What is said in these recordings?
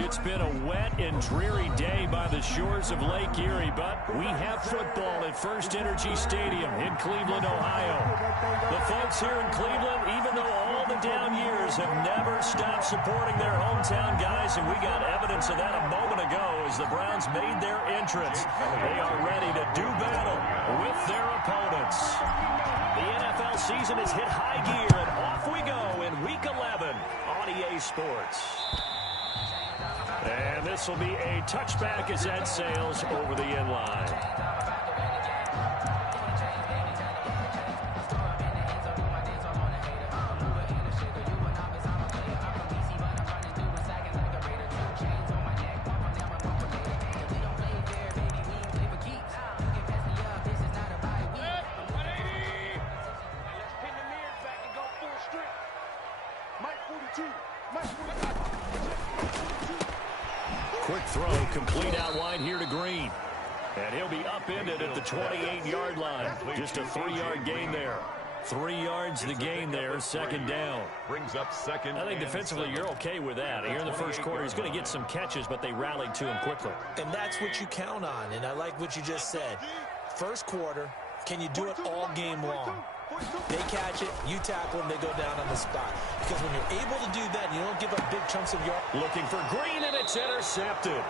It's been a wet and dreary day by the shores of Lake Erie, but we have football at First Energy Stadium in Cleveland, Ohio. The folks here in Cleveland, even though all the down years, have never stopped supporting their hometown guys, and we got evidence of that a moment ago as the Browns made their entrance. They are ready to do battle with their opponents. The NFL season has hit high gear, and off we go in Week 11 on EA Sports. And this will be a touchback as that sails over the end line. Quick throw, complete out wide here to Green. And he'll be upended at the 28-yard line. Just a 3-yard gain there. 3 yards the gain there, second down. Brings up second. I think defensively you're okay with that. Here in the first quarter, he's going to get some catches, but they rallied to him quickly. And that's what you count on, and I like what you just said. First quarter, can you do it all game long? They catch it, you tackle them, they go down on the spot. Because when you're able to do that, you don't give up big chunks of yards. Looking for Green, and it's intercepted.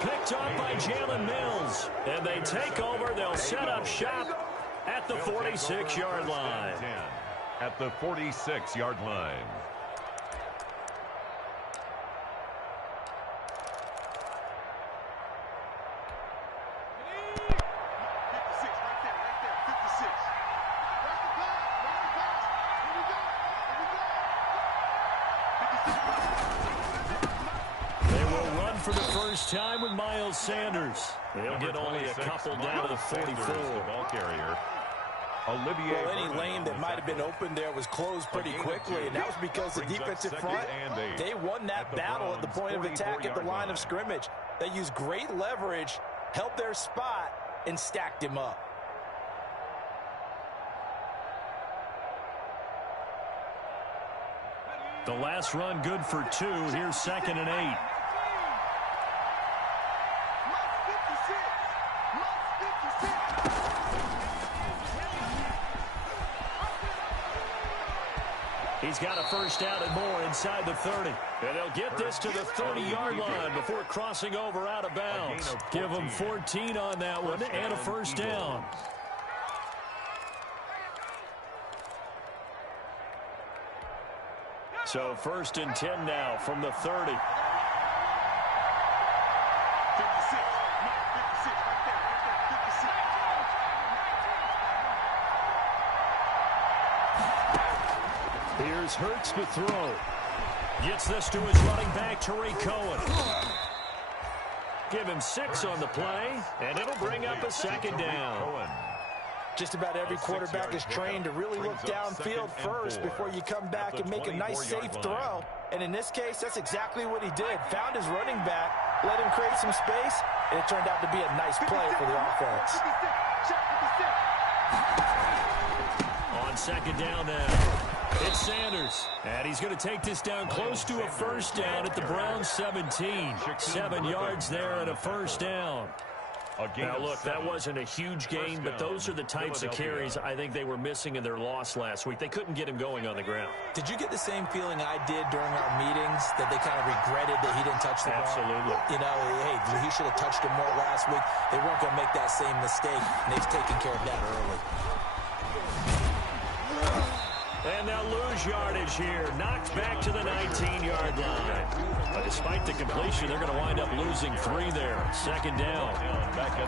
Picked off by Jalen Mills. And they take over. They'll set up shop at the 46-yard line. At the 46-yard line. For the first time with Miles Sanders. They'll get only a couple down to the 44. Ball carrier. Well, any lane that might have been open there was closed pretty quickly, and that was because the defensive front, they won that battle at the point of attack at the line of scrimmage. They used great leverage, held their spot, and stacked him up. The last run good for 2. Here's 2nd and 8. He's got a first down and more inside the 30. And they'll get this to the 30-yard line before crossing over out of bounds. Give them 14 on that one and a first down. So 1st and 10 now from the 30. Here's Hurts to throw. Gets this to his running back, Tariq Cohen. Give him 6 on the play, and it'll bring up a second down. Just about every quarterback is trained to really look downfield first before you come back and make a nice, safe throw. And in this case, that's exactly what he did. Found his running back, let him create some space, and it turned out to be a nice play for the offense. On second down now. It's Sanders, and he's going to take this down close to a first down at the Browns 17. 7 yards there and a first down. Now, look, that wasn't a huge gain, but those are the types of carries I think they were missing in their loss last week. They couldn't get him going on the ground. Did you get the same feeling I did during our meetings, that they kind of regretted that he didn't touch the ball? Absolutely. You know, hey, he should have touched him more last week. They weren't going to make that same mistake, and they've taken care of that early. And they'll lose yardage here. Knocked back to the 19-yard line. But despite the completion, they're going to wind up losing 3 there. Second down.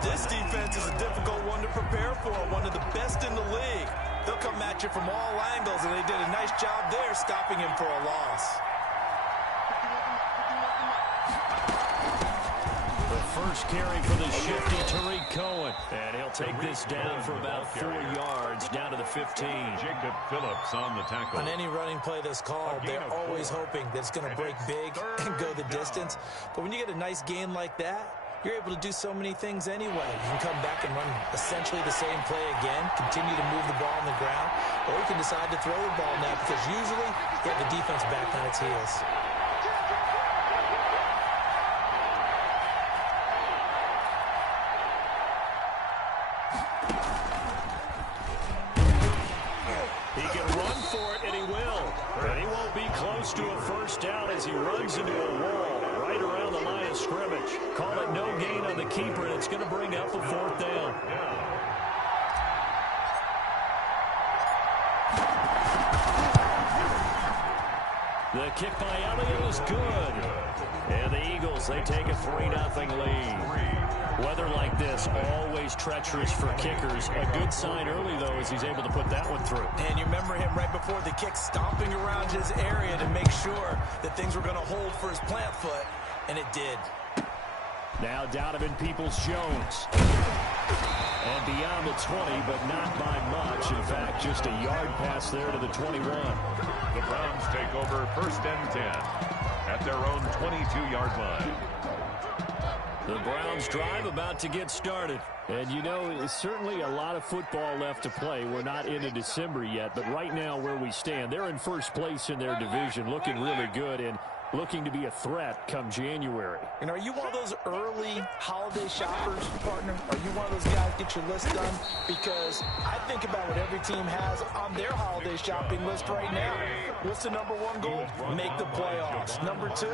This defense is a difficult one to prepare for. One of the best in the league. They'll come at you from all angles, and they did a nice job there stopping him for a loss. First carry for the shifty Tariq Cohen. And he'll take this down for about 4 yards, down to the 15. Jacob Phillips on the tackle. On any running play that's called, they're always hoping that it's going to break big and go the distance. But when you get a nice gain like that, you're able to do so many things anyway. You can come back and run essentially the same play again, continue to move the ball on the ground, or you can decide to throw the ball now because usually you have the defense back on its heels. He can run for it, and he will. But he won't be close to a first down as he runs into a wall right around the line of scrimmage. Call it no gain on the keeper, and it's going to bring up a fourth down. The kick by Elliott is good. And the Eagles, they take a 3-0 lead. Weather like this, always treacherous for kickers. A good sign early, though, as he's able to put that one through. And you remember him right before the kick stomping around his area to make sure that things were going to hold for his plant foot, and it did. Now Donovan Peoples-Jones. And beyond the 20, but not by much. In fact, just a yard pass there to the 21. The Browns take over 1st and 10 at their own 22-yard line. The Browns drive about to get started. And, you know, it's certainly a lot of football left to play. We're not into December yet, but right now where we stand, they're in first place in their division, looking really good and looking to be a threat come January. And are you one of those early holiday shoppers, partner? Are you one of those guys get your list done? Because I think about what every team has on their holiday shopping list right now. What's the number one goal? Make the playoffs. Number 2,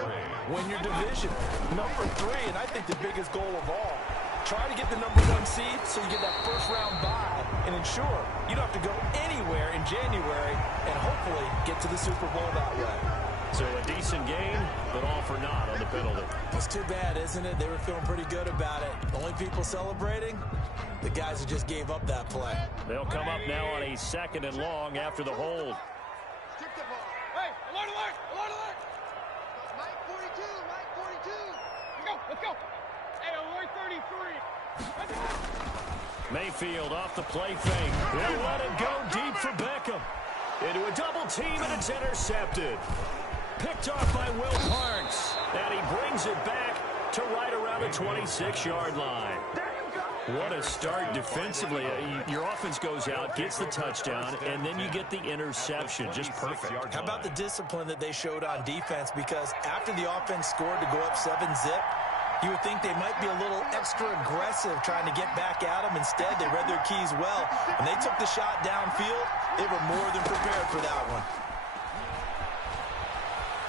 win your division. Number 3, and I think the biggest goal of all, try to get the number 1 seed so you get that first round bye and ensure you don't have to go anywhere in January and hopefully get to the Super Bowl that way. So a decent game, but all for naught on the penalty. It's too bad, isn't it? They were feeling pretty good about it. The only people celebrating, the guys who just gave up that play. They'll come up now on a 2nd and long after the hold. Hey, alert, alert, alert, alert. Mike 42, Mike 42. Let's go. Hey, alert 33. Let's go. Mayfield off the play fake. He'll let it go deep for Beckham. Into a double team, and it's intercepted. Picked off by Will Parks. And he brings it back to right around the 26-yard line. What a start defensively. Your offense goes out, gets the touchdown, and then you get the interception. Just perfect. How about the discipline that they showed on defense? Because after the offense scored to go up 7-zip, you would think they might be a little extra aggressive trying to get back at them. Instead, they read their keys well. When they took the shot downfield, they were more than prepared for that one.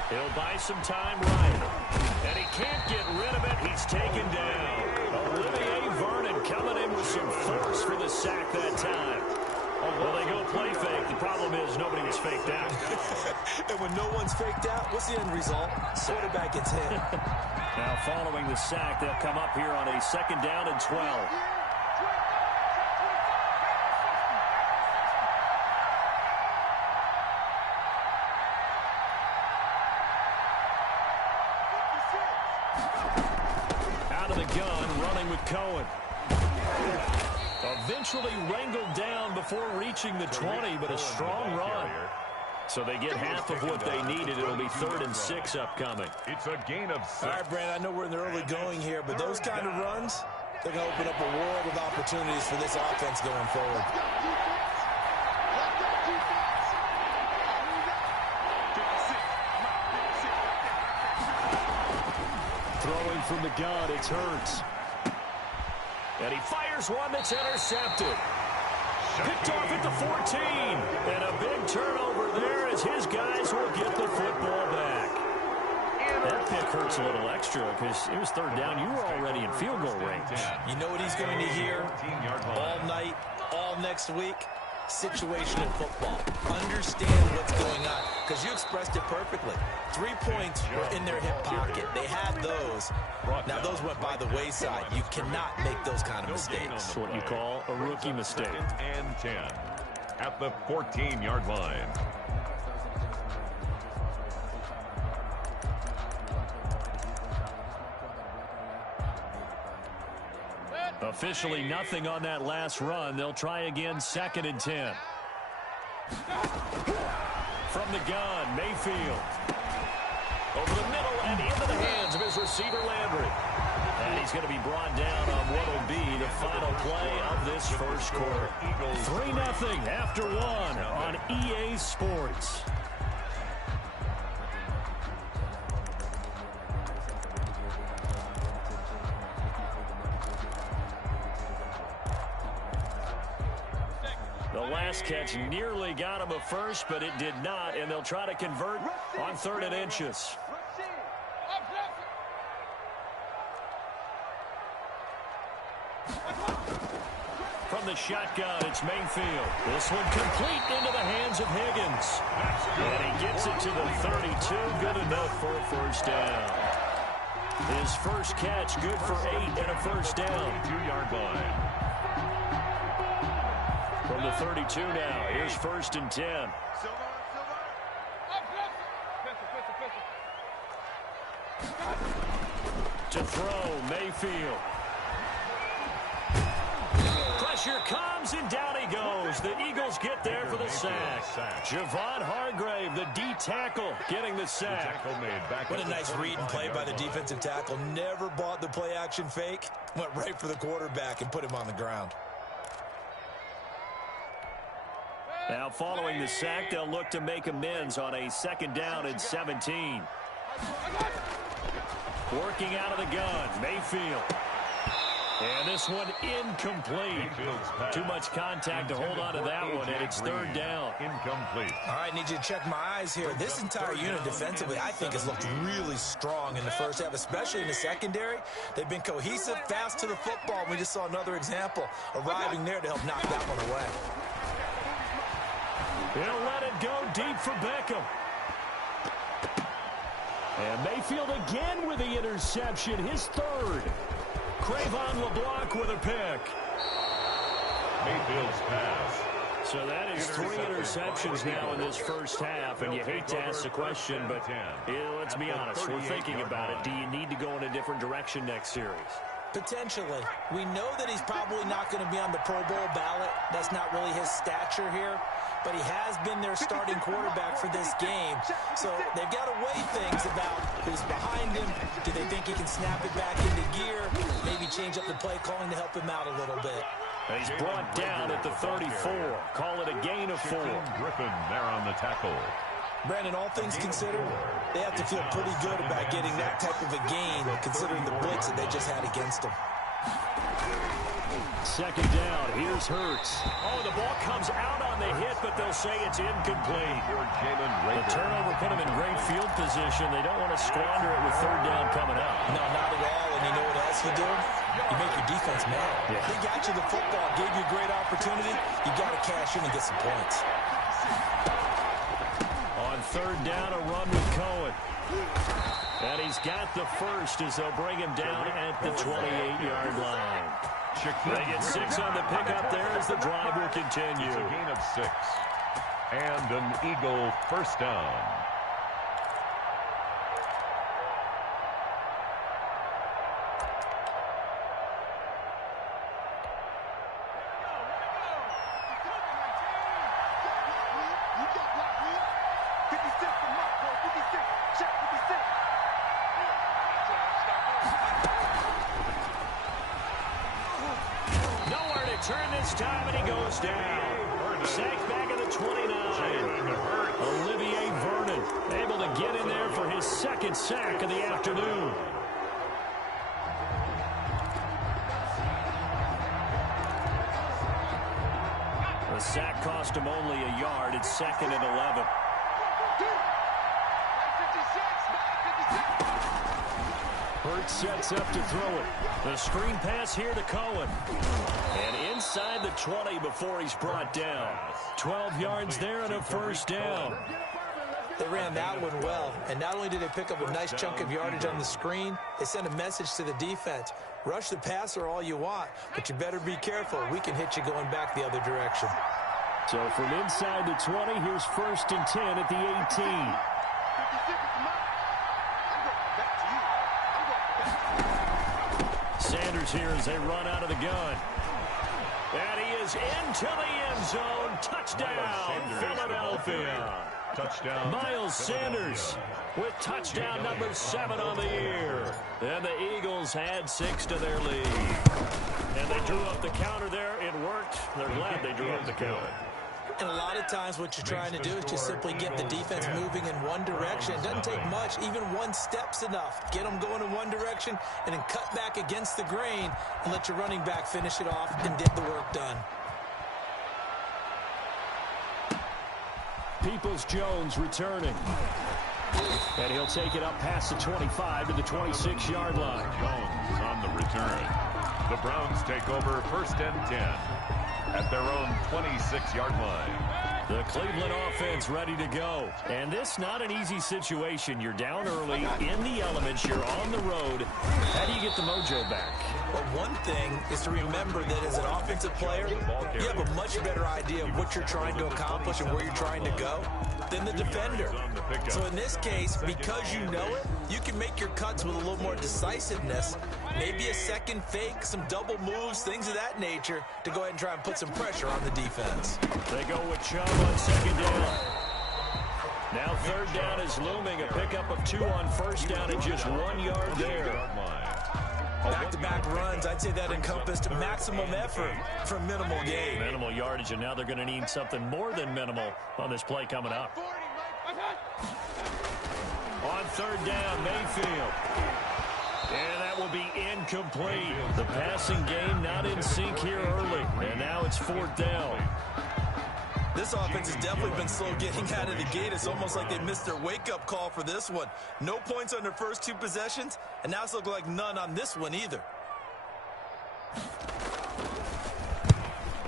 He'll buy some time right. And he can't get rid of it. He's taken down. Olivier Vernon coming in with some force for the sack that time. Well, they go play fake. The problem is nobody was faked out. And when no one's faked out, what's the end result? Quarterback gets hit. Now following the sack, they'll come up here on a 2nd down and 12. Out of the gun, running with Cohen. Eventually wrangled down before reaching the 20, but a strong run. So they get half of what they needed. It'll be 3rd and 6 upcoming. It's a gain of 6. All right, Brandon, I know we're in the early going here, but those kind of runs, they're going to open up a world of opportunities for this offense going forward. Throwing from the gun, it's Hurts. And he fires one that's intercepted. Picked off at the 14. And a big turnover there as his guys will get the football back. That pick hurts a little extra because it was 3rd down. You were already in field goal range. You know what he's going to hear all night, all next week? Situational football. Understand what's going on. Because you expressed it perfectly. 3 points were in their hip pocket. They had those. Now, those went by the wayside. You cannot make those kind of mistakes. That's what you call a rookie mistake. 2nd and 10 at the 14-yard line. Officially nothing on that last run. They'll try again, 2nd and 10. From the gun, Mayfield. Over the middle and into the hands of his receiver, Landry. And he's going to be brought down on what will be the final play of this first quarter. 3-0 after 1 on EA Sports. last catch nearly got him a first, but it did not, and they'll try to convert on 3rd and inches. From the shotgun, it's Mayfield. This one complete into the hands of Higgins. And he gets it to the 32. Good enough for a first down. His first catch, good for 8 and a first down. 2-yard line. From the 32 now, here's 1st and 10. To throw, Mayfield. Pressure comes, and down he goes. The Eagles get there for the sack. Javon Hargrave, the D tackle, getting the sack. What a nice read and play by the defensive tackle. Never bought the play-action fake. Went right for the quarterback and put him on the ground. Now, following the sack, they'll look to make amends on a 2nd down and 17. Working out of the gun, Mayfield. And this one incomplete. Too much contact to hold on to that one, and it's 3rd down. Incomplete. All right, need you to check my eyes here. This entire unit defensively, I think, has looked really strong in the first half, especially in the secondary. They've been cohesive, fast to the football. We just saw another example arriving there to help knock that one away. He'll let it go deep for Beckham. And Mayfield again with the interception, his 3rd. Crayvon LeBlanc with a pick. Mayfield's pass. So that is 3 interceptions now in this first half, and you hate to ask the question, but let's be honest, we're thinking about it. Do you need to go in a different direction next series? Potentially. We know that he's probably not going to be on the Pro Bowl ballot. That's not really his stature here. But he has been their starting quarterback for this game. So they've got to weigh things about who's behind him. Do they think he can snap it back into gear? Maybe change up the play calling to help him out a little bit. He's brought down at the 34. Call it a gain of 4. Griffin there on the tackle. Brandon, all things considered, they have to feel pretty good about getting that type of a gain, considering the blitz that they just had against them. 2nd down, here's Hurts. Oh, the ball comes out on the hit, but they'll say it's incomplete. The turnover put them in great field position. They don't want to squander it with 3rd down coming up. No, not at all, and you know what else you do? You make your defense mad. Yeah. They got you the football, gave you a great opportunity. You got to cash in and get some points. On 3rd down, a run with Cohen. And he's got the first as they'll bring him down at the 28-yard line. They get 6 on the pickup there as the drive will continue. It's a gain of 6. And an Eagle first down. Turn this time, and he goes down. Sacked back at the 29. Olivier Vernon able to get in there for his 2nd sack of the afternoon. The sack cost him only a yard. It's 2nd and 11. Hurts sets up to throw it. The screen pass here to Cohen. And inside the 20 before he's brought down. 12 yards there and a first down. They ran that one well, and not only did they pick up a nice chunk of yardage on the screen, they sent a message to the defense. Rush the passer all you want, but you better be careful. We can hit you going back the other direction. So from inside the 20, here's 1st and 10 at the 18. Sanders here as they run out of the gun. And he is into the end zone. Touchdown, Philadelphia. Touchdown. Miles Sanders with touchdown number 7 on the year. And the Eagles had 6 to their lead. And they drew up the counter there. It worked. They're glad they drew up the counter. And a lot of times what you're trying to do is just simply get the defense moving in one direction. It doesn't take much. Even one step's enough. Get them going in one direction and then cut back against the grain and let your running back finish it off and get the work done. Peoples-Jones returning. And he'll take it up past the 25 to the 26-yard line. Jones on the return. The Browns take over 1st and 10 at their own 26-yard line. The Cleveland offense ready to go. And this not an easy situation. You're down early, in the elements, you're on the road. How do you get the mojo back? Well, one thing is to remember that as an offensive player, you have a much better idea of what you're trying to accomplish and where you're trying to go than the defender. So in this case, because you know it, you can make your cuts with a little more decisiveness, maybe a second fake, some double moves, things of that nature, to go ahead and try and put some pressure on the defense. They go with Chubb on 2nd down. Now 3rd down is looming, a pickup of 2 on 1st down and just 1 yard there. Back-to-back runs, I'd say that encompassed maximum effort for minimal gain. Minimal yardage, and now they're going to need something more than minimal on this play coming up. On 3rd down, Mayfield. And that will be incomplete. The passing game not in sync here early. And now it's 4th down. This offense has definitely been slow getting out of the gate. It's almost like they missed their wake-up call for this one. No points on their first 2 possessions, and now it's looking like none on this one either.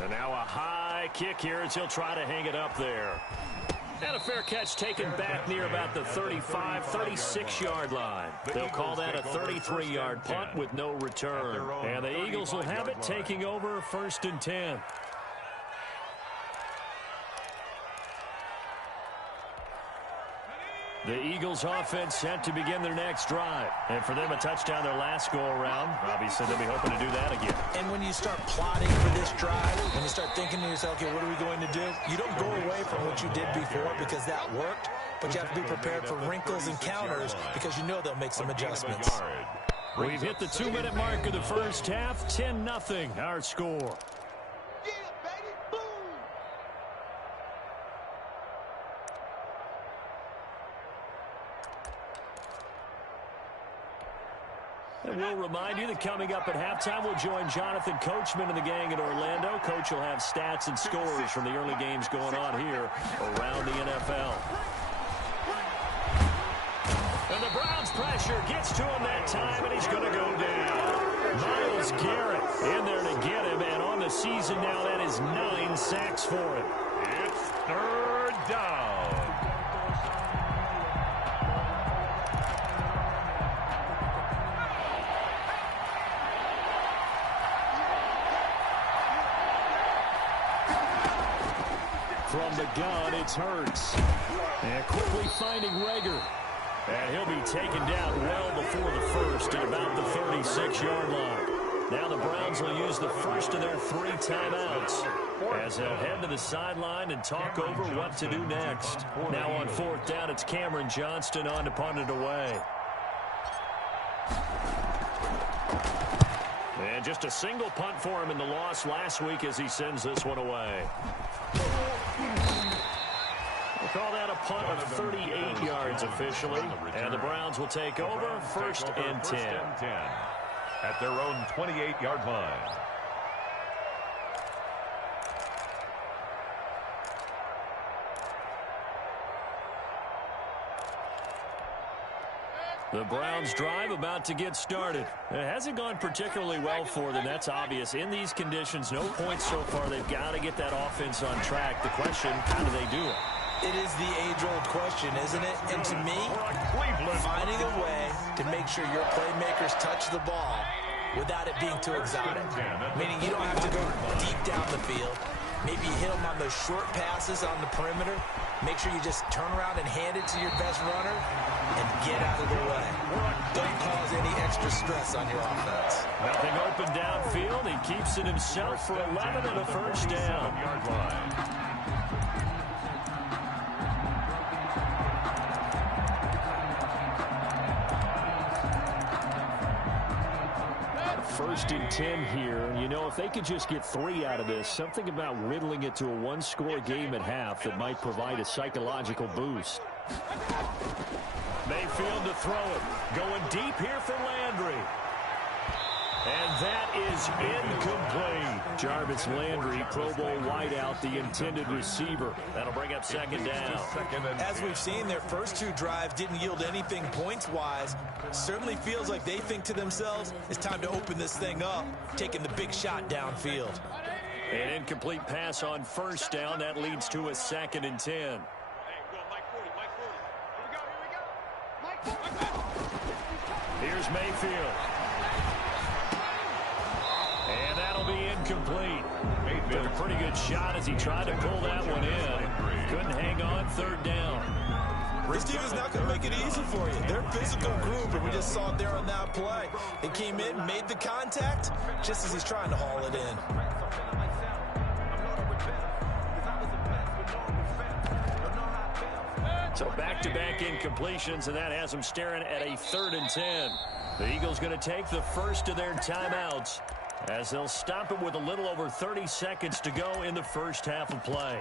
And now a high kick here as he'll try to hang it up there. And a fair catch taken back near about the 35, 36-yard line. They'll call that a 33-yard punt with no return. And the Eagles will have it taking over 1st and 10. The Eagles offense set to begin their next drive. And for them, a touchdown their last go-around. Obviously, they'll be hoping to do that again. And when you start plotting for this drive, when you start thinking to yourself, okay, what are we going to do? You don't go away from what you did before because that worked, but you have to be prepared for wrinkles and counters because you know they'll make some adjustments. We've hit the 2-minute mark of the first half. 10-0, our score. And we'll remind you that coming up at halftime, we'll join Jonathan Coachman and the gang in Orlando. Coach will have stats and scores from the early games going on here around the NFL. And the Browns pressure gets to him that time, and he's going to go down. Myles Garrett in there to get him, and on the season now, that is 9 sacks for him. It's 3rd down. From the gun, it's Hurts. And quickly finding Rager. And he'll be taken down well before the first at about the 36-yard line. Now the Browns will use the first of their 3 timeouts as they'll head to the sideline and talk over what to do next. Now on 4th down, it's Cameron Johnston on to punt it away. And just a single punt for him in the loss last week as he sends this one away. We'll call that a punt of 38 yards officially. And the Browns will take over 1st and 10. At their own 28-yard line. The Browns drive about to get started. It hasn't gone particularly well for them. That's obvious. In these conditions, no points so far. They've got to get that offense on track. The question, how do they do it? It is the age-old question, isn't it? And to me, finding a way to make sure your playmakers touch the ball without it being too exotic. Meaning you don't have to go deep down the field. Maybe hit them on those short passes on the perimeter. Make sure you just turn around and hand it to your best runner and get out of the way. Don't cause any extra stress on your offense. Nothing open downfield. He keeps it himself for 11 and a 1st down. First and 10 here. You know, if they could just get 3 out of this, something about whittling it to a 1-score game at half that might provide a psychological boost. Mayfield to throw it. Going deep here for Landry. And that is incomplete. Jarvis Landry, Pro Bowl wideout, the intended receiver. That'll bring up second down. As we've seen, their first two drives didn't yield anything points-wise. Certainly feels like they think to themselves, it's time to open this thing up, taking the big shot downfield. An incomplete pass on first down. That leads to a 2nd and 10. Here's Mayfield. And that'll be incomplete. Took a pretty good shot as he tried to pull that one in. Couldn't hang on, 3rd down. This team is not going to make it easy for you. They're a physical group, and we just saw it there on that play. They came in, made the contact, just as he's trying to haul it in. So back-to-back incompletions, and that has them staring at a 3rd and 10. The Eagles going to take the first of their timeouts as they'll stop it with a little over 30 seconds to go in the first half of play.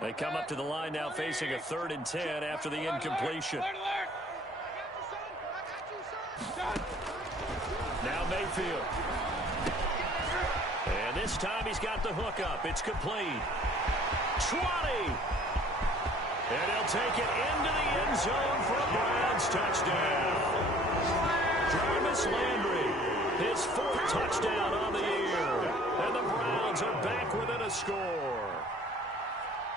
They come up to the line now facing a 3rd and 10 after the incompletion. Now Mayfield. And this time he's got the hook up. It's complete. 20. And he'll take it into the end zone for a Browns touchdown. Jarvis Landry, his 4th touchdown on the year. And the Browns are back within a score.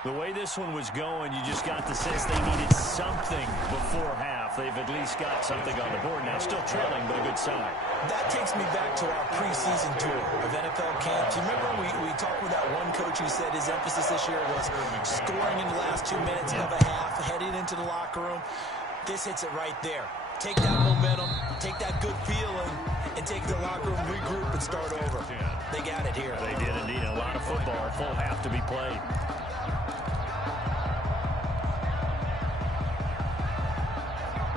The way this one was going, you just got the sense they needed something before half. They've at least got something on the board now. Still trailing, but a good sign. That takes me back to our preseason tour of NFL camps. You remember we talked with that one coach who said his emphasis this year was scoring in the last 2 minutes of a half, heading into the locker room. This hits it right there. Take that momentum, take that good feeling, and take the locker room, regroup, and start over. They got it here. They did indeed. A lot of football, a full half to be played.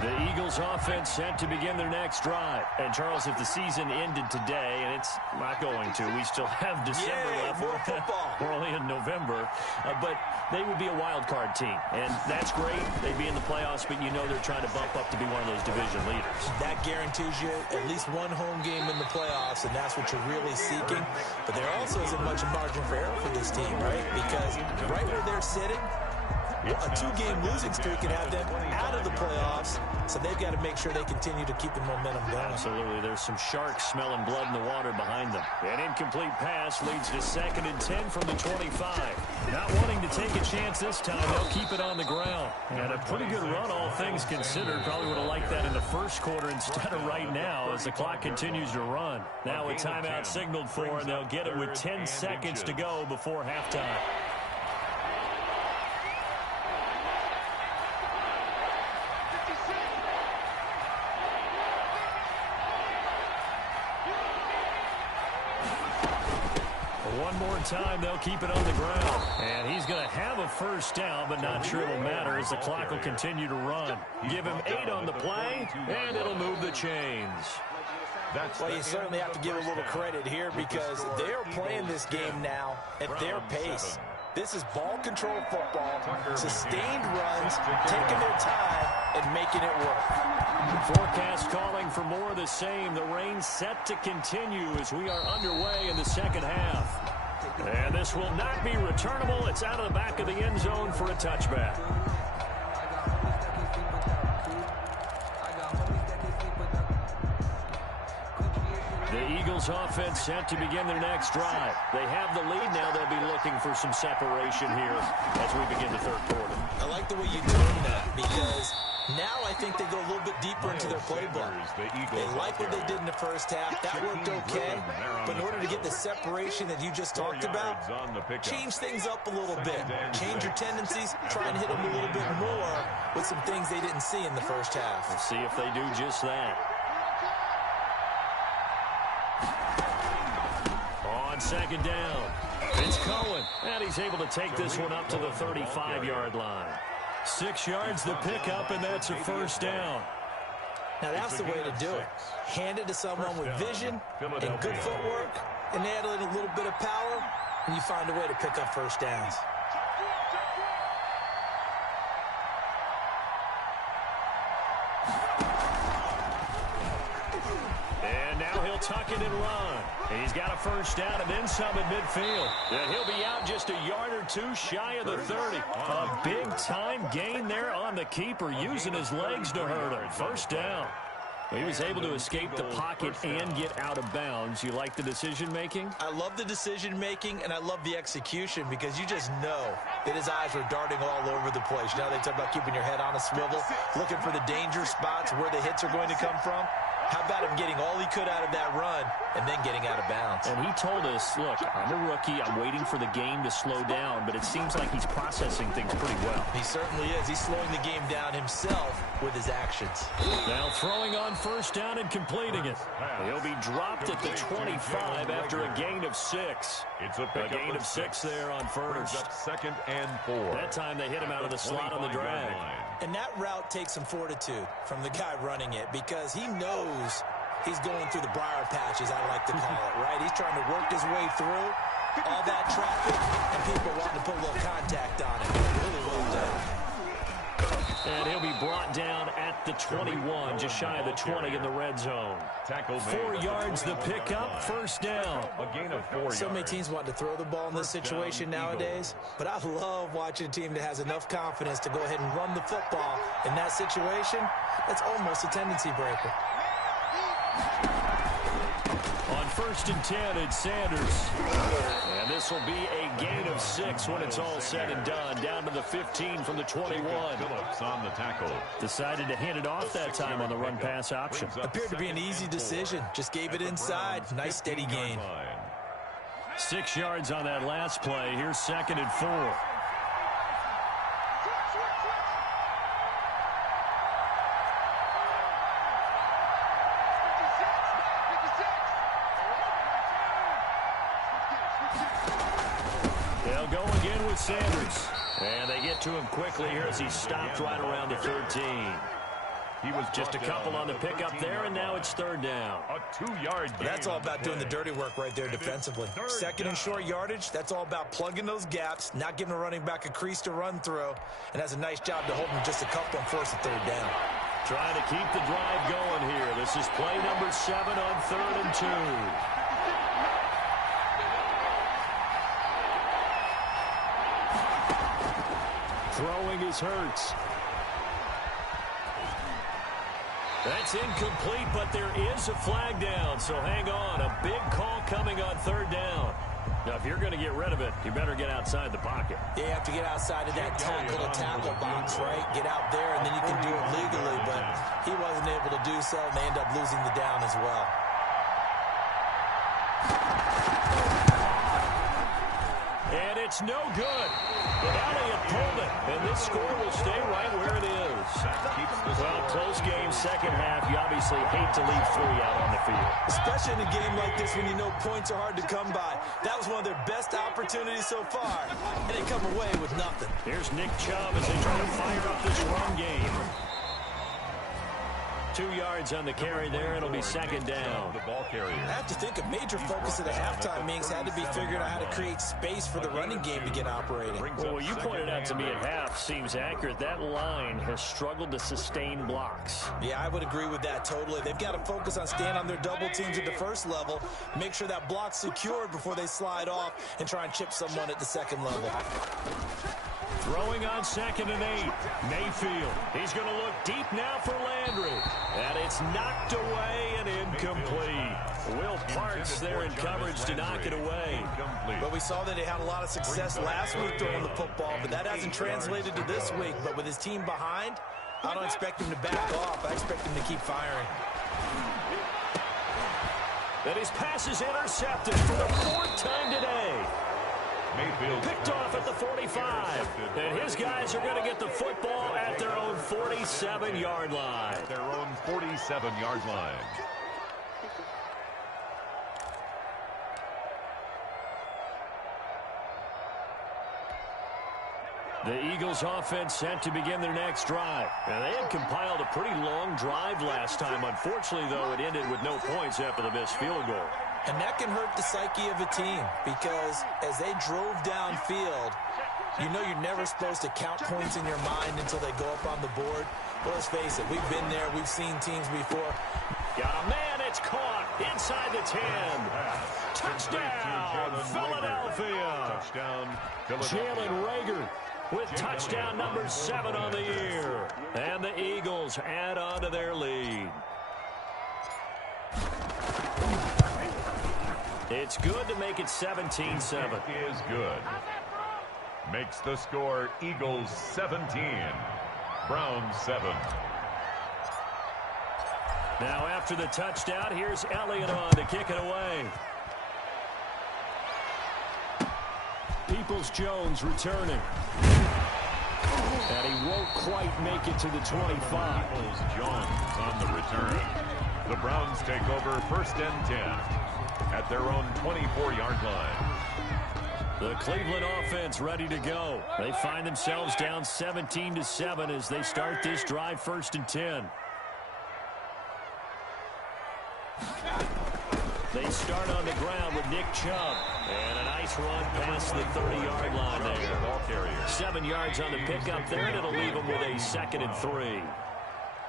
The Eagles offense set to begin their next drive. And, Charles, if the season ended today, and it's not going to, we still have December left. More football. We're only in November. But they would be a wild card team. And that's great. They'd be in the playoffs, but you know they're trying to bump up to be one of those division leaders. That guarantees you at least one home game in the playoffs, and that's what you're really seeking. But there also isn't much margin for error for this team, right? Because right where they're sitting, a 2-game losing streak can have them out of the playoffs, so they've got to make sure they continue to keep the momentum going. Absolutely. There's some sharks smelling blood in the water behind them. An incomplete pass leads to 2nd and 10 from the 25. Not wanting to take a chance this time, they'll keep it on the ground. And a pretty good run, all things considered. Probably would have liked that in the first quarter instead of right now as the clock continues to run. Now a timeout signaled for, and they'll get it with 10 seconds to go before halftime. One more time, they'll keep it on the ground. And he's going to have a first down, but not sure it'll matter as the clock will continue to run. Give him 8 on the play, and it'll move the chains. Well, you certainly have to give a little credit here because they're playing this game now at their pace. This is ball control football, sustained runs, taking their time, and making it work. Forecast calling for more of the same. The rain set to continue as we are underway in the second half. And this will not be returnable. It's out of the back of the end zone for a touchback. The Eagles offense set to begin their next drive. They have the lead now. They'll be looking for some separation here as we begin the third quarter. I like the way you term that because now I think they go a little bit deeper into their playbook. They like what they did in the first half. That worked okay. But in order to get the separation that you just talked about, change things up a little bit. Change your tendencies. Try and hit them a little bit more with some things they didn't see in the first half. We'll see if they do just that. On second down, it's Cohen, and he's able to take this one up to the 35-yard line. 6 yards the pickup, and that's a first down. Now that's the way to do it. Hand it to someone with vision and good footwork, and add in a little bit of power. and you find a way to pick up first downs. And now he'll tuck it and run. He's got a first down and then some at midfield. And he'll be out just a yard or two shy of the 30. A big-time gain there on the keeper, using his legs to hurt him. First down. He was able to escape the pocket and get out of bounds. You like the decision-making? I love the decision-making, and I love the execution, because you just know that his eyes were darting all over the place. You know, they talk about keeping your head on a swivel, looking for the danger spots where the hits are going to come from. How about him getting all he could out of that run and then getting out of bounds? And he told us, look, I'm a rookie. I'm waiting for the game to slow down, but it seems like he's processing things pretty well. He certainly is. He's slowing the game down himself with his actions. Now throwing on first down and completing it. He'll be dropped at the 25 after a gain of 6. It's a gain of 6 there on first. Up 2nd and 4. That time they hit him out of the slot on the drag. And that route takes some fortitude from the guy running it, because he knows he's going through the briar patches, I like to call it, right? He's trying to work his way through all that traffic and people wanting to put a little contact on it. Really well done. And he'll be brought down at the 21, just shy of the 20 in the red zone. 4 yards the pickup, first down. A gain of 4 yards. So many teams want to throw the ball in this situation nowadays, but I love watching a team that has enough confidence to go ahead and run the football in that situation. That's almost a tendency breaker. On 1st and 10, it's Sanders. And this will be a gain of 6 when it's all said and done. Down to the 15 from the 21. Phillips on the tackle. Decided to hand it off that time on the run-pass option. Appeared to be an easy decision. Just gave it inside. Nice steady gain. 6 yards on that last play. Here's 2nd and 4. They'll go again with Sanders. And they get to him quickly here as he stopped right around the 13. He was just a couple on the pickup there, and now it's 3rd down. A 2-yard gain. That's all about doing the dirty work right there defensively. 2nd and short yardage, that's all about plugging those gaps, not giving a running back a crease to run through, and has a nice job to hold him just a couple on 1st and 3rd down. Trying to keep the drive going here. This is play number 7 on 3rd and 2. Throwing is Hurts. That's incomplete, but there is a flag down, so hang on. A big call coming on 3rd down. Now, if you're going to get rid of it, you better get outside the pocket. Yeah, you have to get outside of that tackle-to-tackle box, right? Get out there, and then you can do it legally, but he wasn't able to do so, and they end up losing the down as well. And it's no good. But Elliott pulled it, and this score will stay right where it is. Well, close game, second half. You obviously hate to leave 3 out on the field. Especially in a game like this when you know points are hard to come by. That was one of their best opportunities so far, and they come away with nothing. Here's Nick Chubb as they try to fire up this run game. 2 yards on the carry there. It'll be 2nd down. The ball carrier. I have to think a major focus of the halftime meetings had to be figuring out how to create space for the running game to get operating. Well, what you pointed out to me at half seems accurate. That line has struggled to sustain blocks. Yeah, I would agree with that totally. They've got to focus on staying on their double teams at the first level, make sure that block's secured before they slide off and try and chip someone at the second level. Throwing on 2nd and 8. Mayfield. He's going to look deep now for Landry. And it's knocked away and incomplete. Will Parks there in coverage to knock it away. But we saw that he had a lot of success last week throwing the football, but that hasn't translated to this week. But with his team behind, I don't expect him to back off. I expect him to keep firing. And his pass is intercepted for the 4th time today. Mayfield picked off at the 45. And his guys are going to get the football at their own 47-yard line. Their own 47-yard line. The Eagles offense set to begin their next drive. And they had compiled a pretty long drive last time. Unfortunately, though, it ended with no points after the missed field goal. And that can hurt the psyche of a team because as they drove downfield, you know you're never supposed to count points in your mind until they go up on the board. Well, let's face it, we've been there. We've seen teams before. Got a man, it's caught inside the 10. Touchdown, Philadelphia. Touchdown, Jalen Reagor with touchdown number 7 on the year. And the Eagles add on to their lead. It's good to make it 17-7. Is good. Makes the score Eagles 17, Browns 7. Now after the touchdown, here's Elliott on to kick it away. Peoples-Jones returning. And he won't quite make it to the 25. Peoples-Jones on the return. The Browns take over 1st and 10 at their own 24-yard line. The Cleveland offense ready to go. They find themselves down 17-7 as they start this drive 1st and 10. They start on the ground with Nick Chubb. And a nice run past the 30-yard line there. 7 yards on the pickup there, and it'll leave them with a 2nd and 3.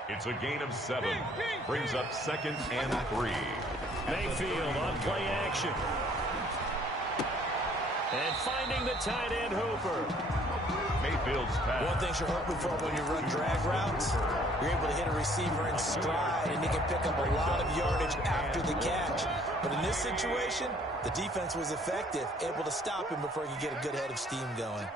It's a gain of 7. Brings up 2nd and 3. Mayfield on play action. And finding the tight end Hooper. Mayfield's pass. One thing you're hoping for when you run drag routes, you're able to hit a receiver in stride, and he can pick up a lot of yardage after the catch. But in this situation, the defense was effective, able to stop him before he could get a good head of steam going.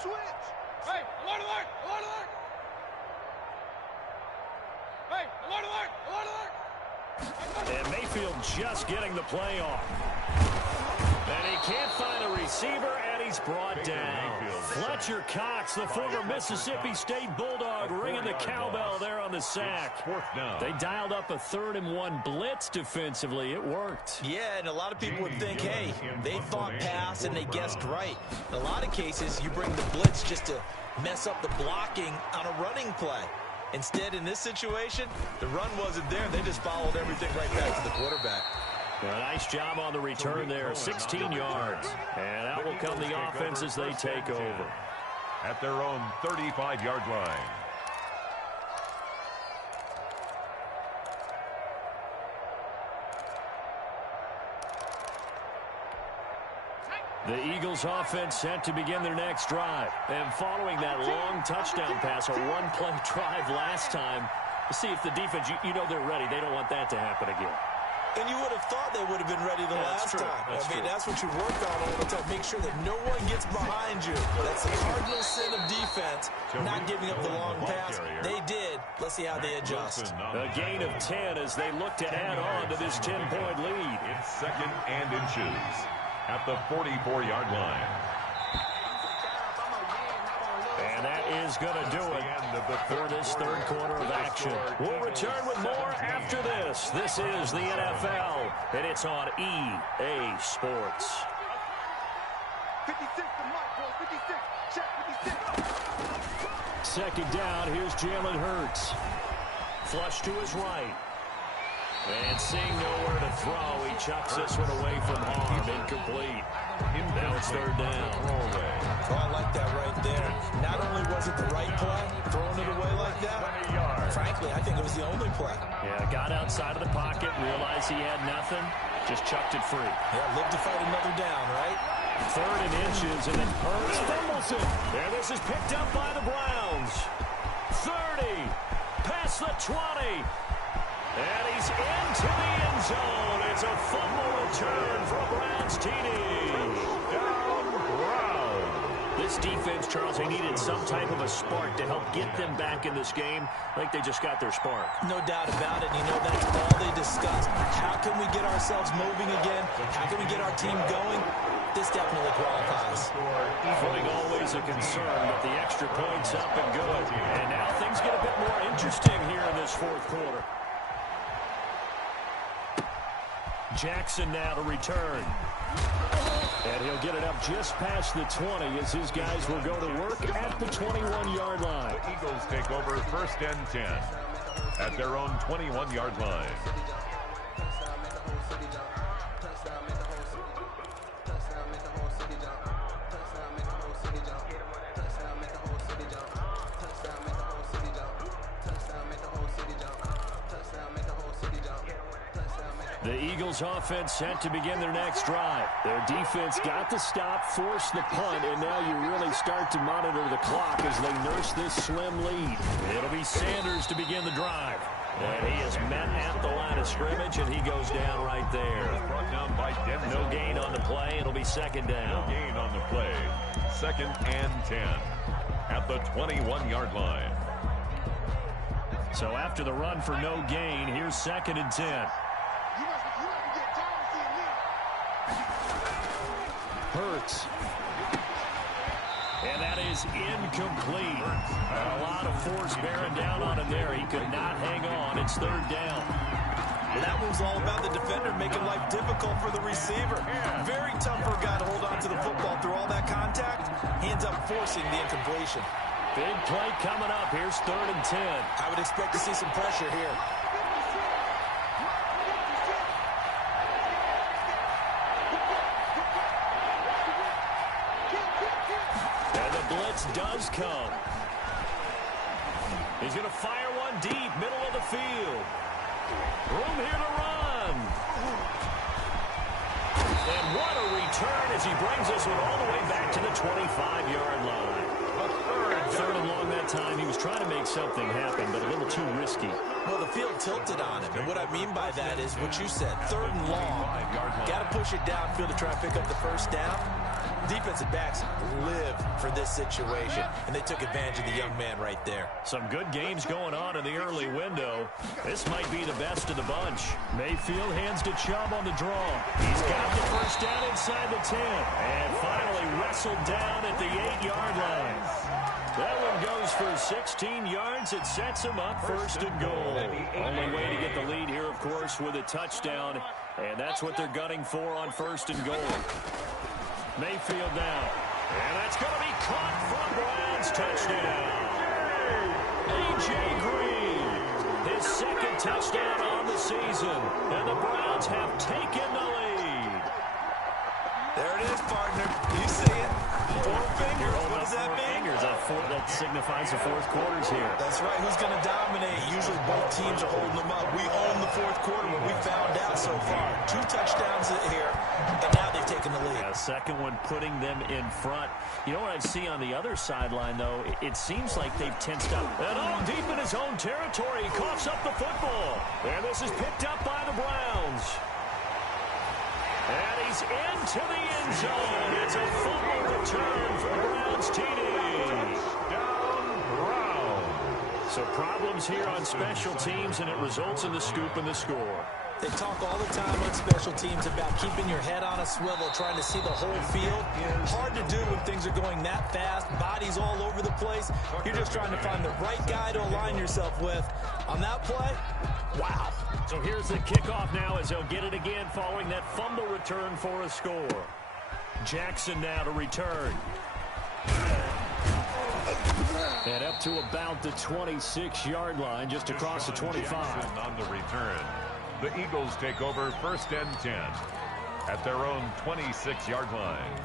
Switch! Hey, alert, alert, alert, alert! Hey, alert, alert, alert, alert! And Mayfield just getting the play off. And he can't find a receiver, and he's brought down. Fletcher Cox, the former Mississippi State Bulldog, ringing the cowbell there on the sack. They dialed up a 3rd and 1 blitz defensively. It worked. Yeah, and a lot of people would think, hey, they thought pass and they guessed right. In a lot of cases, you bring the blitz just to mess up the blocking on a running play. Instead, in this situation, the run wasn't there. They just followed everything right back to the quarterback. A nice job on the return there, 16 yards. And out will come the offense as they take over. At their own 35-yard line. The Eagles offense set to begin their next drive. And following that long touchdown pass, a one-play drive last time, to see if the defense, you know they're ready. They don't want that to happen again. And you would have thought they would have been ready the last time. That's what you work on all the time. Make sure that no one gets behind you. That's the cardinal sin of defense, not giving up the long pass. They did. Let's see how they adjust. A gain of 10 as they look to add on to this 10-point lead. It's 2nd and inches at the 44-yard line. And that is going to do it for this 3rd quarter of action. We'll return with more after this. This is the NFL, and it's on EA Sports. 56 to Mike, bro. 56. Check 56. 2nd down, here's Jalen Hurts. Flush to his right. And seeing nowhere to throw, he chucks this one away from harm. Incomplete. Now it's 3rd down. Oh, I like that right there. Not only was it the right play, throwing it away like that, frankly, I think it was the only play. Yeah, got outside of the pocket, realized he had nothing, just chucked it free. Yeah, live to fight another down, right? 3rd and inches, and then Hurts fumbles it. And this is picked up by the Browns. 30, past the 20. And he's into the end zone. It's a fumble return for a Browns TD. Down Brown. This defense, Charles, they needed some type of a spark to help get them back in this game. I think they just got their spark. No doubt about it. You know, that's all they discussed. How can we get ourselves moving again? How can we get our team going? This definitely qualifies. Footing always a concern, but the extra point's up and good. And now things get a bit more interesting here in this 4th quarter. Jackson now to return. And he'll get it up just past the 20 as his guys will go to work at the 21-yard line. The Eagles take over 1st and 10 at their own 21-yard line. The Eagles offense set to begin their next drive. Their defense got the stop, forced the punt, and now you really start to monitor the clock as they nurse this slim lead. It'll be Sanders to begin the drive. And he is met at the line of scrimmage, and he goes down right there. Brought down by Denver. No gain on the play. It'll be second down. No gain on the play. 2nd and 10 at the 21-yard line. So after the run for no gain, here's 2nd and 10. Hurts. And that is incomplete. A lot of force bearing down on him there. He could not hang on. It's 3rd down. That move's all about the defender making life difficult for the receiver. Very tough for a guy to hold on to the football through all that contact. He ends up forcing the incompletion. Big play coming up. Here's 3rd and 10. I would expect to see some pressure here. Does come. He's going to fire one deep, middle of the field. Room here to run. And what a return as he brings this one all the way back to the 25-yard line. Third and long that time. He was trying to make something happen, but a little too risky. Well, the field tilted on him, and what I mean by that is what you said, 3rd and long. Got to push it downfield to try and pick up the 1st down. Defensive backs live for this situation, and they took advantage of the young man right there. Some good games going on in the early window. This might be the best of the bunch. Mayfield hands to Chubb on the draw. He's got the 1st down inside the 10, and finally wrestled down at the 8-yard line. That one goes for 16 yards. It sets him up 1st and goal. Only way to get the lead here, of course, with a touchdown, and that's what they're gunning for on 1st and goal. Mayfield now. And that's going to be caught from Browns. Touchdown. A.J. Green. His 2nd touchdown on the season. And the Browns have taken the lead. There it is, partner. You see it. 4 fingers. What does that mean? That signifies the 4th quarters here. That's right. Who's going to dominate? Usually both teams are holding them up. We own the 4th quarter, what we found out so far. 2 touchdowns here, and now they've taken the lead. A second one putting them in front. You know what I see on the other sideline, though? It seems like they've tensed up. And deep in his own territory, he coughs up the football. And this is picked up by the Browns. And he's into the end zone. It's a fumble return for Browns TD. Down Brown. So problems here on special teams, and it results in the scoop and the score. They talk all the time on special teams about keeping your head on a swivel, trying to see the whole field. Hard to do when things are going that fast, bodies all over the place. You're just trying to find the right guy to align yourself with. On that play, wow. So here's the kickoff now as they'll get it again following that fumble return for a score. Jackson now to return. And up to about the 26-yard line, just across the 25. On the return. The Eagles take over 1st and 10 at their own 26-yard line.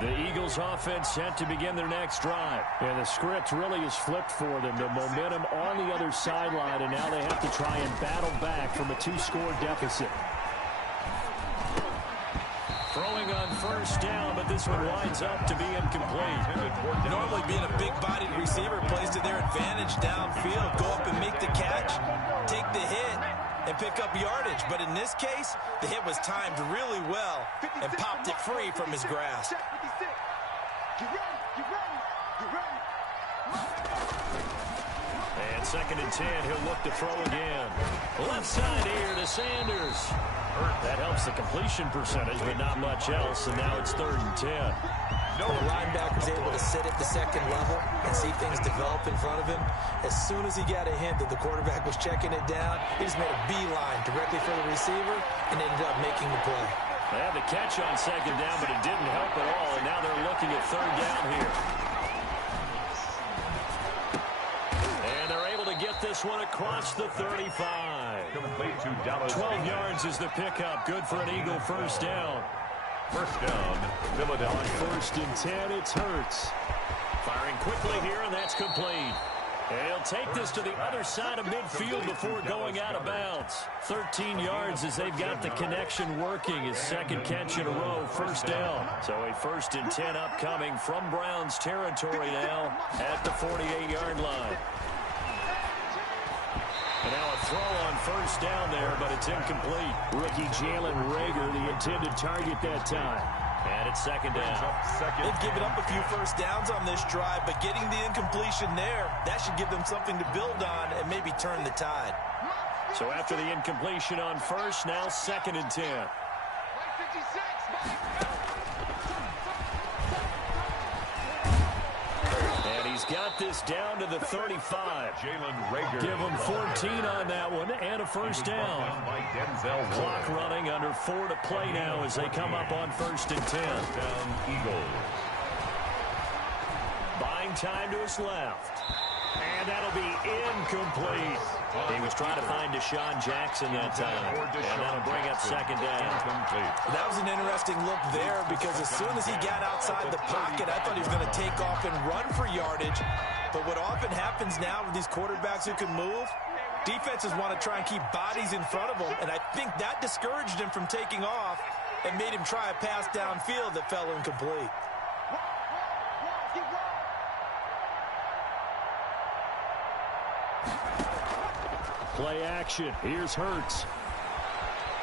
The Eagles offense set to begin their next drive. And the script really is flipped for them. The momentum on the other sideline, and now they have to try and battle back from a 2-score deficit. Throwing on 1st down, but this one winds up to be incomplete. Normally being a big-bodied receiver plays to their advantage downfield. Go up and make the catch, take the hit, and pick up yardage. But in this case, the hit was timed really well and popped it free from his grasp. And 2nd and 10, he'll look to throw again. Left side here to Sanders. That helps the completion percentage, but not much else, and now it's 3rd and 10. The linebacker's able to sit at the second level and see things develop in front of him. As soon as he got a hint that the quarterback was checking it down, he just made a beeline directly for the receiver and ended up making the play. They had the catch on second down, but it didn't help at all, and now they're looking at third down here. And they're able to get this one across the 35. 12 yards is the pickup. Good for an Eagle first down. First down, Philadelphia. On first and 10, it's Hurts. Firing quickly here, and that's complete. And he'll take this to the other side of midfield before going out of bounds. 13 yards as they've got the connection working. His second catch in a row, first down. So a first and 10 upcoming from Browns territory now at the 48-yard line. And now a throw on first down there, but it's incomplete. Rookie Jalen Reagor, the intended target that time. And it's second down. They've given up a few first downs on this drive, but getting the incompletion there, that should give them something to build on and maybe turn the tide. So after the incompletion on first, now second and 10. And he's got this down to the 35. Jalen Reagor. Give him 14 on that one and a first down. Clock running, under 4 to play now as they come up on first and 10. Down Eagles. Buying time to his left. And that'll be incomplete. He was trying to find Deshaun Jackson that time. And that'll bring up second down. That was an interesting look there because as soon as he got outside the pocket, I thought he was going to take off and run for yardage. But what often happens now with these quarterbacks who can move, defenses want to try and keep bodies in front of them. And I think that discouraged him from taking off and made him try a pass downfield that fell incomplete. Play action. Here's Hurts.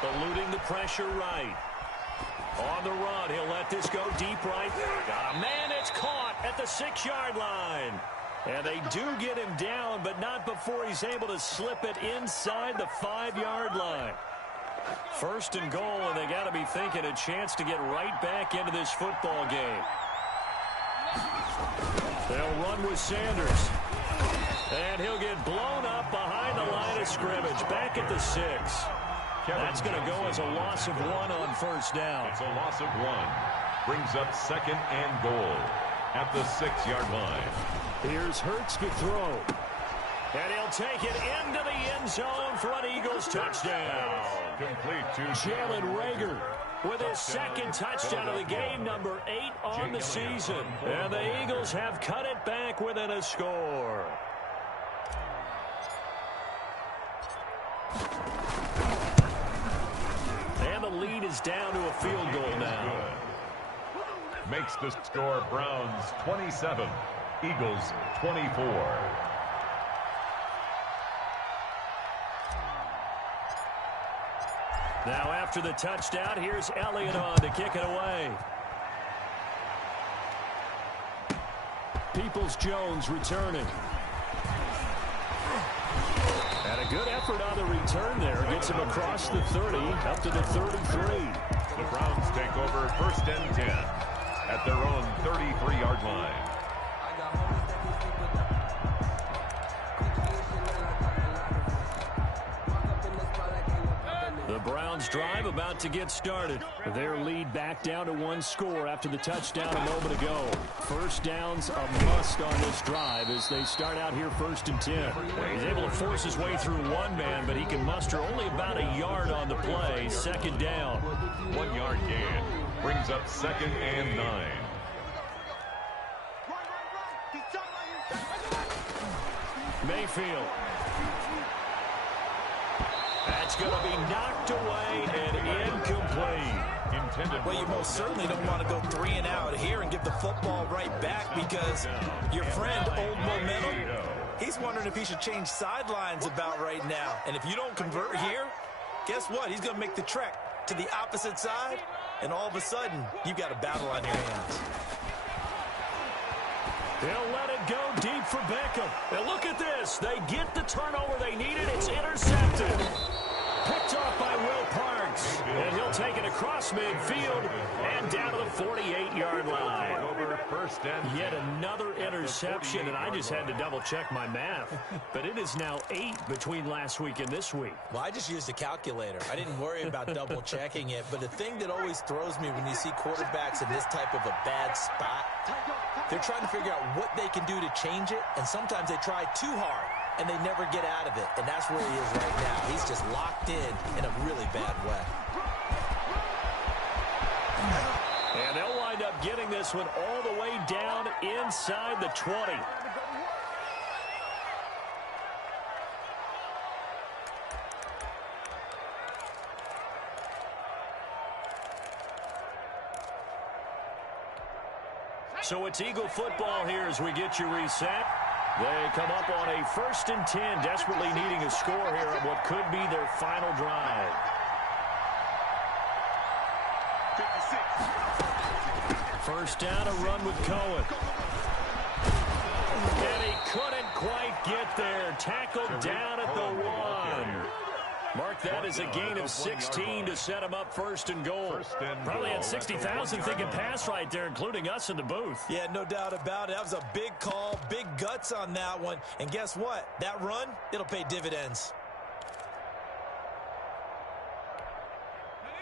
Eluding the pressure right. On the run, he'll let this go deep right. Got a man, it's caught at the 6-yard line. And they do get him down, but not before he's able to slip it inside the 5-yard line. First and goal, and they got to be thinking a chance to get right back into this football game. They'll run with Sanders. And he'll get blown up behind the line of scrimmage, back at the 6. That's going to go as a loss of 1 on first down. It's a loss of 1. Brings up second and goal at the 6-yard line. Here's Hurts to throw. And he'll take it into the end zone for an Eagles touchdown. Complete to Jalen Reagor with his second touchdown of the game, number 8 on the season. And the Eagles have cut it back within a score. And the lead is down to a field goal now. Makes the score Browns 27, Eagles 24. Now after the touchdown, here's Elliott on to kick it away. Peoples-Jones returning. And a good effort on the return there. Gets him across the 30, up to the 33. The Browns take over first and 10 at their own 33-yard line. The Browns drive about to get started. Their lead back down to 1 score after the touchdown a moment ago. First down's a must on this drive as they start out here first and 10. He's able to force his way through one man, but he can muster only about a yard on the play. Second down. 1 yard gain. Brings up second and 9. Mayfield. That's going to be knocked away and incomplete. Well, you most certainly don't want to go 3 and out here and give the football right back because your friend, Old Momentum, he's wondering if he should change sidelines about right now. And if you don't convert here, guess what? He's going to make the trek to the opposite side, and all of a sudden, you've got a battle on your hands. They'll let it go deep for Beckham. And look at this. They get the turnover they needed. It's intercepted. Picked off by Will Parks. And he'll taken across midfield and down to the 48-yard line. Over first and Yet another interception, and I just had to double-check my math. But it is now 8 between last week and this week. Well, I just used a calculator. I didn't worry about double-checking it. But the thing that always throws me when you see quarterbacks in this type of a bad spot, they're trying to figure out what they can do to change it, and sometimes they try too hard, and they never get out of it. And that's where he is right now. He's just locked in a really bad way. And they'll wind up getting this one all the way down inside the 20. So it's Eagle football here as we get you reset. They come up on a 1st and 10, desperately needing a score here on what could be their final drive. 1st down, a run with Cohen. And he couldn't quite get there. Tackled down at the 1. Mark that as a gain of 16 to set him up 1st and goal. Probably had 60,000 thinking pass right there, including us in the booth. Yeah, no doubt about it. That was a big call, big guts on that one. And guess what? That run, it'll pay dividends.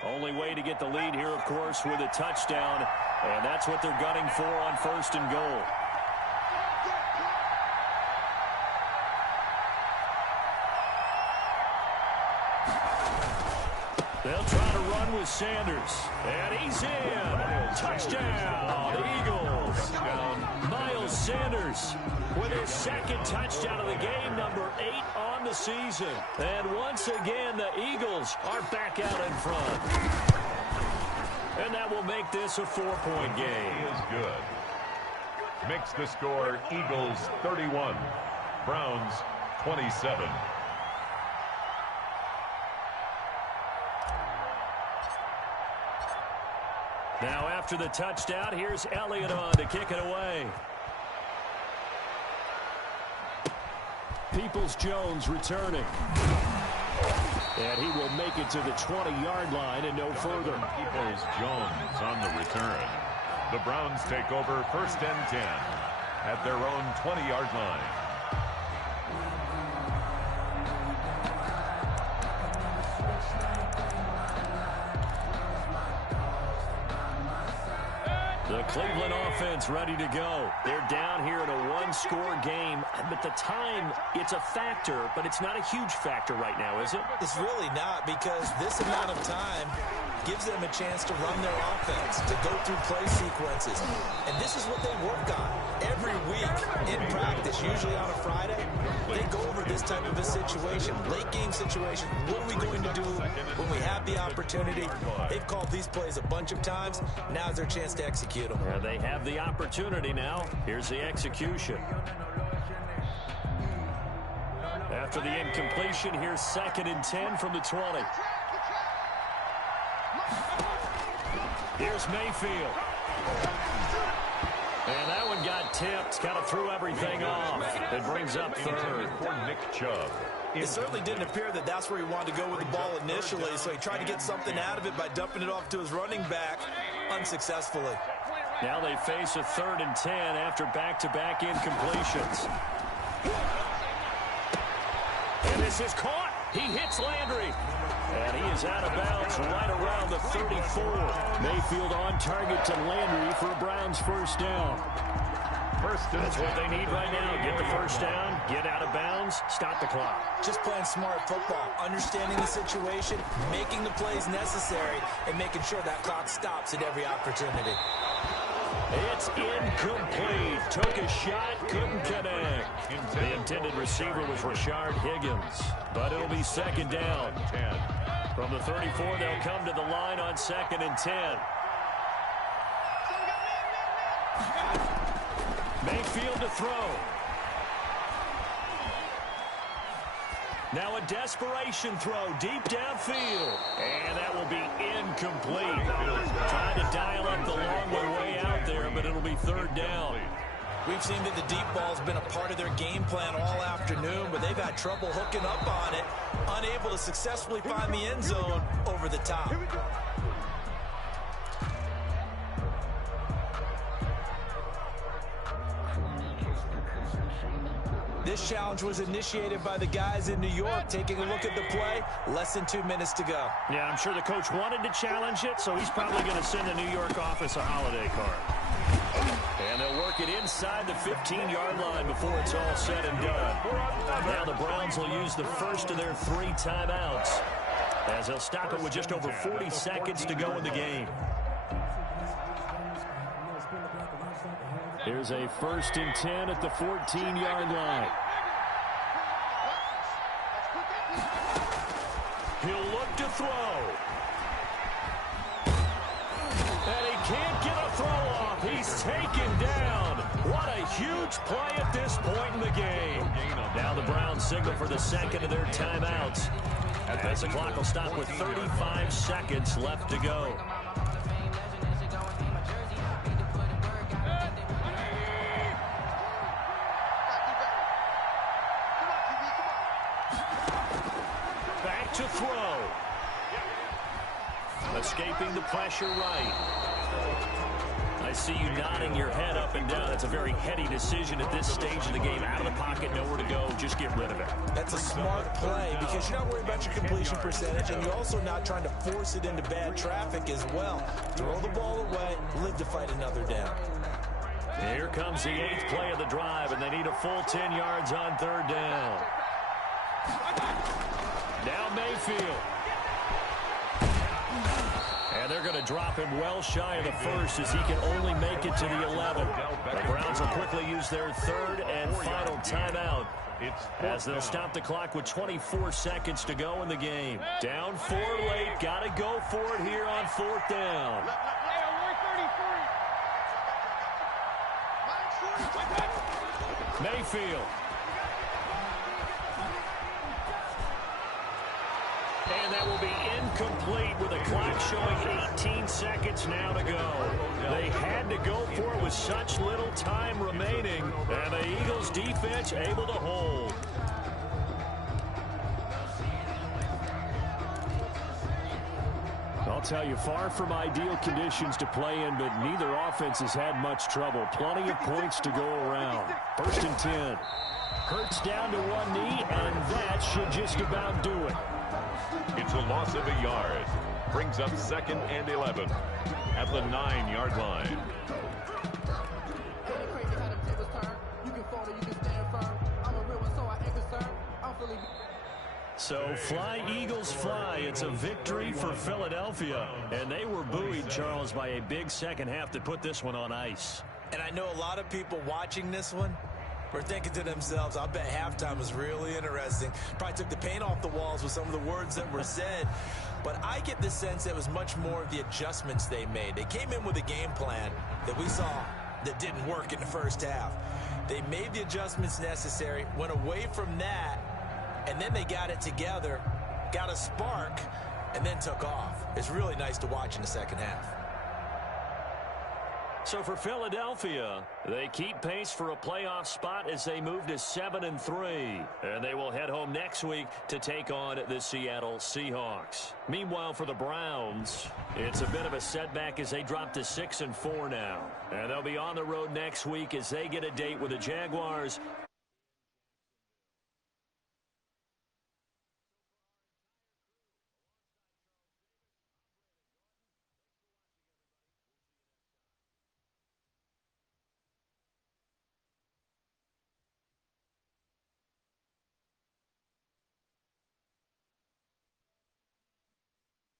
Only way to get the lead here, of course, with a touchdown. And that's what they're gunning for on 1st and goal. They'll try to run with Sanders. And he's in. Touchdown, the Eagles. Miles Sanders with his 2nd touchdown of the game, number 8 on the season. And once again, the Eagles are back out in front. And that will make this a 4-point game. He is good. Makes the score Eagles 31, Browns 27. Now after the touchdown, here's Elliott on to kick it away. Peoples-Jones returning. And he will make it to the 20-yard line and no further. Peoples-Jones on the return. The Browns take over 1st and 10 at their own 20-yard line. The Cleveland offense ready to go. They're down here in a 1-score game. But the time, it's a factor, but it's not a huge factor right now, is it? It's really not, because this amount of time gives them a chance to run their offense, to go through play sequences. And this is what they work on every week in practice, usually on a Friday. They go over this type of a situation, late game situation. What are we going to do when we have the opportunity? They've called these plays a bunch of times. Now's their chance to execute them. Yeah, they have the opportunity now. Here's the execution. After the incompletion, here's 2nd and 10 from the 20. Here's Mayfield. And that one got tipped, kind of threw everything off. It brings up 3rd. For Nick Chubb. It certainly didn't appear that that's where he wanted to go with the ball initially, so he tried to get something out of it by dumping it off to his running back unsuccessfully. Now they face a 3rd and 10 after back-to-back incompletions. And this is caught. He hits Landry. And he is out of bounds right around the 34. Mayfield on target to Landry for a Browns 1st down. That's what they need right now. Get the 1st down, get out of bounds, stop the clock. Just playing smart football, understanding the situation, making the plays necessary, and making sure that clock stops at every opportunity. It's incomplete. Took a shot, couldn't connect. The intended receiver was Rashard Higgins, but it'll be 2nd down. From the 34, they'll come to the line on 2nd and 10. Mayfield to throw. Now a desperation throw deep downfield. And that will be incomplete. Trying to dial up the long way out there, but it'll be 3rd down. We've seen that the deep ball's been a part of their game plan all afternoon, but they've had trouble hooking up on it, unable to successfully find the end zone over the top. This challenge was initiated by the guys in New York. Taking a look at the play, less than 2 minutes to go. Yeah, I'm sure the coach wanted to challenge it, so he's probably going to send the New York office a holiday card. And they'll work it inside the 15-yard line before it's all said and done. Now the Browns will use the first of their 3 timeouts, as they'll stop it with just over 40 seconds to go in the game. Here's a 1st and 10 at the 14-yard line. He'll look to throw. And he can't get a throw off. He's taken down. What a huge play at this point in the game. Now the Browns signal for the second of their timeouts, as the clock will stop with 35 seconds left to go. Back to throw. Escaping the pressure right. I see you nodding your head up and down. That's a very heady decision at this stage of the game. Out of the pocket, nowhere to go. Just get rid of it. That's a smart play because you're not worried about your completion percentage, and you're also not trying to force it into bad traffic as well. Throw the ball away, live to fight another down. Here comes the 8th play of the drive, and they need a full 10 yards on 3rd down. Now Mayfield. And they're going to drop him well shy of the 1st as he can only make it to the 11. The Browns will quickly use their 3rd and final timeout, as they'll stop the clock with 24 seconds to go in the game. Down 4 late. Got to go for it here on 4th down. Mayfield. And that will be incomplete with the clock showing 18 seconds now to go. They had to go for it with such little time remaining, and the Eagles defense able to hold. I'll tell you, far from ideal conditions to play in, but neither offense has had much trouble. Plenty of points to go around. 1st and 10. Hurts down to one knee, and that should just about do it. It's a loss of a yard. Brings up 2nd and 11 at the 9-yard line. So fly, Eagles, fly. It's a victory for Philadelphia. And they were buoyed, Charles, by a big second half that put this one on ice. And I know a lot of people watching this one were thinking to themselves, I bet halftime was really interesting. Probably took the paint off the walls with some of the words that were said. But I get the sense it was much more of the adjustments they made. They came in with a game plan that we saw that didn't work in the first half. They made the adjustments necessary, went away from that, and then they got it together, got a spark, and then took off. It's really nice to watch in the second half. So for Philadelphia, they keep pace for a playoff spot as they move to 7-3. And they will head home next week to take on the Seattle Seahawks. Meanwhile, for the Browns, it's a bit of a setback as they drop to 6-4 now. And they'll be on the road next week as they get a date with the Jaguars.